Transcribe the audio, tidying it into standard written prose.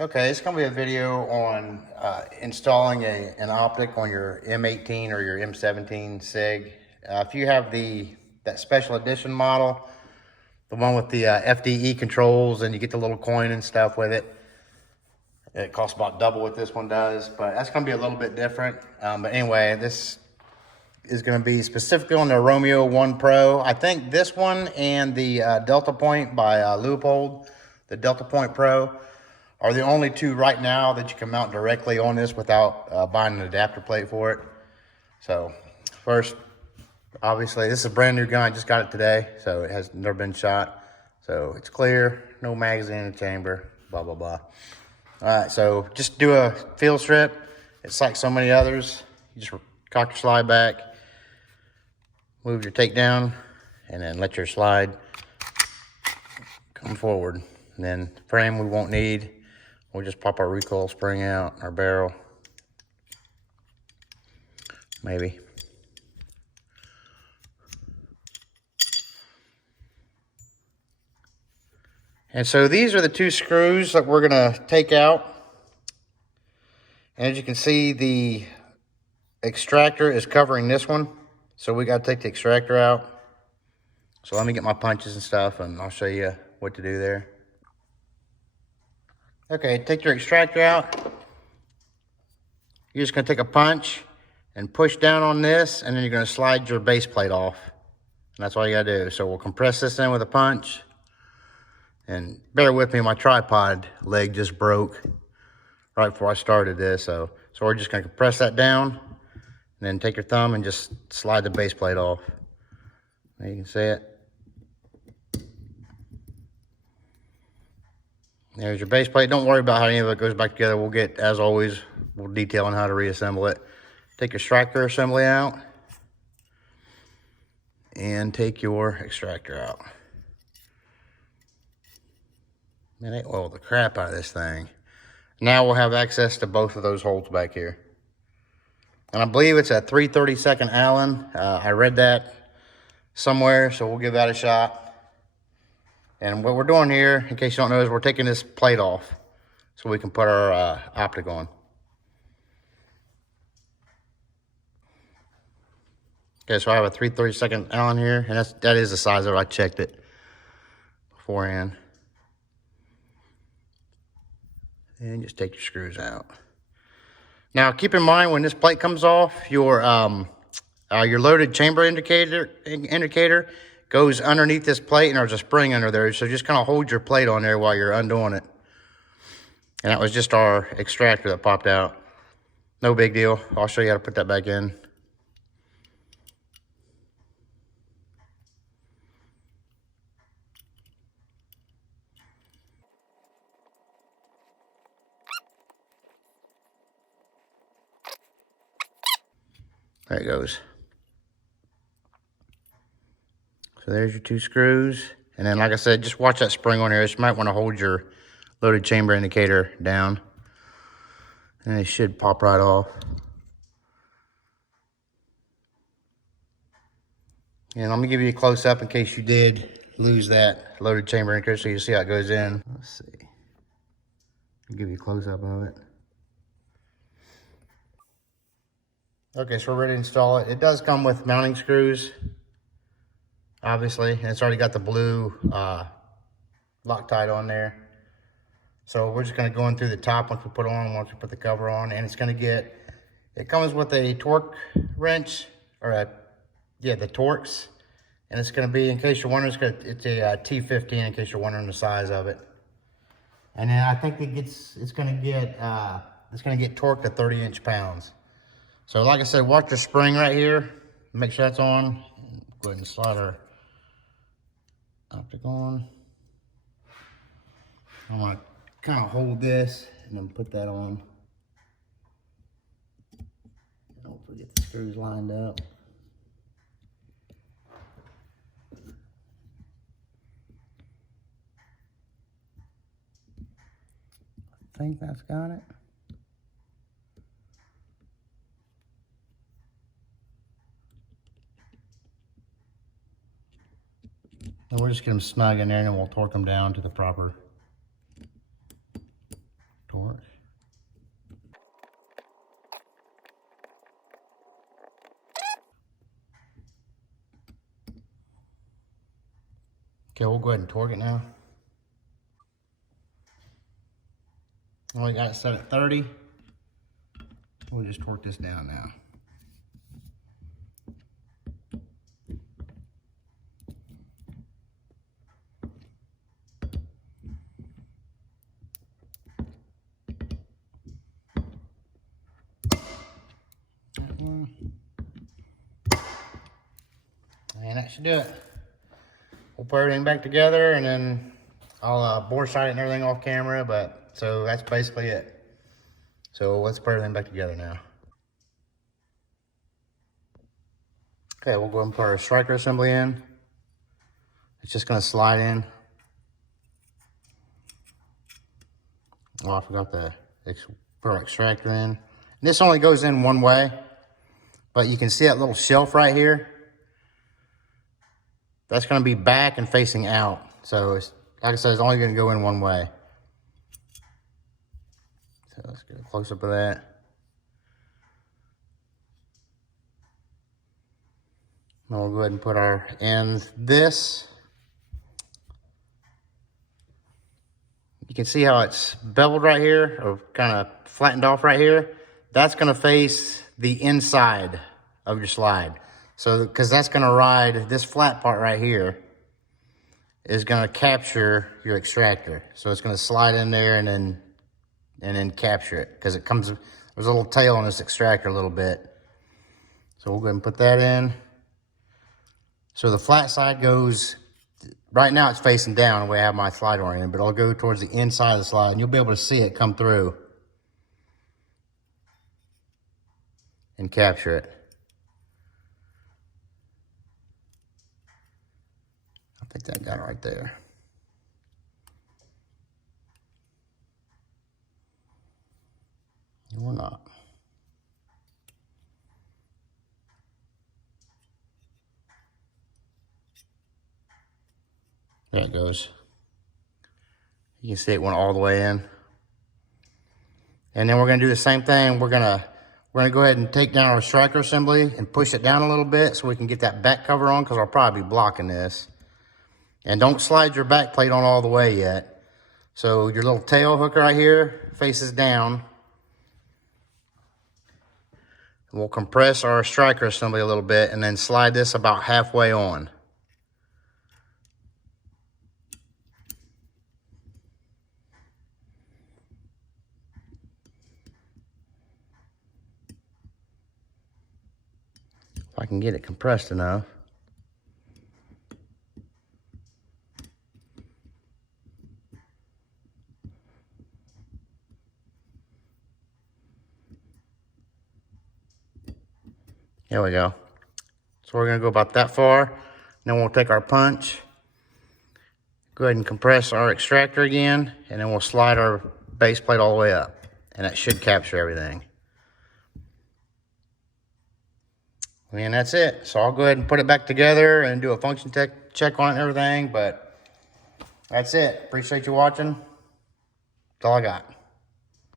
Okay, it's going to be a video on installing an optic on your M18 or your M17 Sig. If you have that special edition model, the one with the FDE controls, and you get the little coin and stuff with it, it costs about double what this one does, but that's going to be a little bit different. But anyway, this is going to be specifically on the Romeo1 Pro. I think this one and the deltapoint by Leupold, the deltapoint Pro, are the only two right now that you can mount directly on this without buying an adapter plate for it. So first, obviously, this is a brand new gun. I just got it today, so it has never been shot. So it's clear, no magazine in the chamber, blah, blah, blah. All right, so just do a field strip. It's like so many others. You just cock your slide back, move your takedown, and then let your slide come forward. And then frame we won't need. We'll just pop our recoil spring out, our barrel, maybe. And so these are the two screws that we're gonna take out. And as you can see, the extractor is covering this one. So we gotta take the extractor out. So let me get my punches and stuff and I'll show you what to do there. Okay, take your extractor out. You're just gonna take a punch and push down on this, and then you're gonna slide your base plate off. And that's all you gotta do. So we'll compress this in with a punch. And bear with me, my tripod leg just broke right before I started this. So we're just gonna compress that down, and then take your thumb and just slide the base plate off. There you can see it. There's your base plate. Don't worry about how any of it goes back together. We'll get, as always, we'll detail on how to reassemble it. Take your extractor assembly out. And take your extractor out. Man, they oiled the crap out of this thing. Now we'll have access to both of those holes back here. And I believe it's a 3/32 Allen. I read that somewhere, so we'll give that a shot. And what we're doing here, in case you don't know, is we're taking this plate off so we can put our optic on. Okay, so I have a 3/32 Allen here, and that is the size of it. I checked it beforehand. And just take your screws out. Now, keep in mind when this plate comes off, your loaded chamber indicator goes underneath this plate, and there's a spring under there. So just kind of hold your plate on there while you're undoing it. And that was just our extractor that popped out. No big deal. I'll show you how to put that back in. There it goes. So there's your two screws. And then, like I said, just watch that spring on here. You might want to hold your loaded chamber indicator down. And it should pop right off. And let me give you a close up in case you did lose that loaded chamber indicator so you see how it goes in. Let's see. I'll give you a close up of it. Okay, so we're ready to install it. It does come with mounting screws, obviously, and it's already got the blue Loctite on there. So we're just gonna go in through the top once we put the cover on, and it's gonna it comes with a torque wrench, or the Torx, and it's gonna be, in case you're wondering, it's a T15 in case you're wondering the size of it. And then I think it's gonna get torqued to 30 inch-pounds. So like I said, watch your spring right here. Make sure that's on. Go ahead and slide our optic on. I'm gonna kind of hold this and then put that on. Don't forget the screws lined up. I think that's got it. And we'll just get them snug in there, and then we'll torque them down to the proper Okay, we'll go ahead and torque it now. Only got it set at 30. We'll just torque this down now. And that should do it. We'll put everything back together, and then I'll bore sight it and everything off camera, but so that's basically it. So let's put everything back together now. Okay, we'll go ahead and put our striker assembly in. It's just gonna slide in. Oh, I forgot to put our extractor in. And this only goes in one way, but you can see that little shelf right here. That's gonna be back and facing out. So it's, like I said, it's only gonna go in one way. So let's get a close up of that. And we'll go ahead and put our ends. This, you can see how it's beveled right here, or kind of flattened off right here. That's gonna face the inside of your slide. So, because that's gonna ride, this flat part right here is gonna capture your extractor. So it's gonna slide in there and then capture it, because it comes, there's a little tail on this extractor a little bit. So we'll go ahead and put that in. So the flat side goes, right now it's facing down the way I have my slide oriented, but I'll go towards the inside of the slide and you'll be able to see it come through and capture it. I think that got it right there. Or not. There it goes. You can see it went all the way in. And then we're gonna do the same thing. We're gonna go ahead and take down our striker assembly and push it down a little bit so we can get that back cover on, because I'll probably be blocking this. And don't slide your back plate on all the way yet. So your little tail hooker right here faces down. We'll compress our striker assembly a little bit and then slide this about halfway on. If I can get it compressed enough. There we go. So we're gonna go about that far. Then we'll take our punch, go ahead and compress our extractor again, and then we'll slide our base plate all the way up. And that should capture everything. And that's it. So I'll go ahead and put it back together and do a function check on it and everything, but that's it. Appreciate you watching. That's all I got.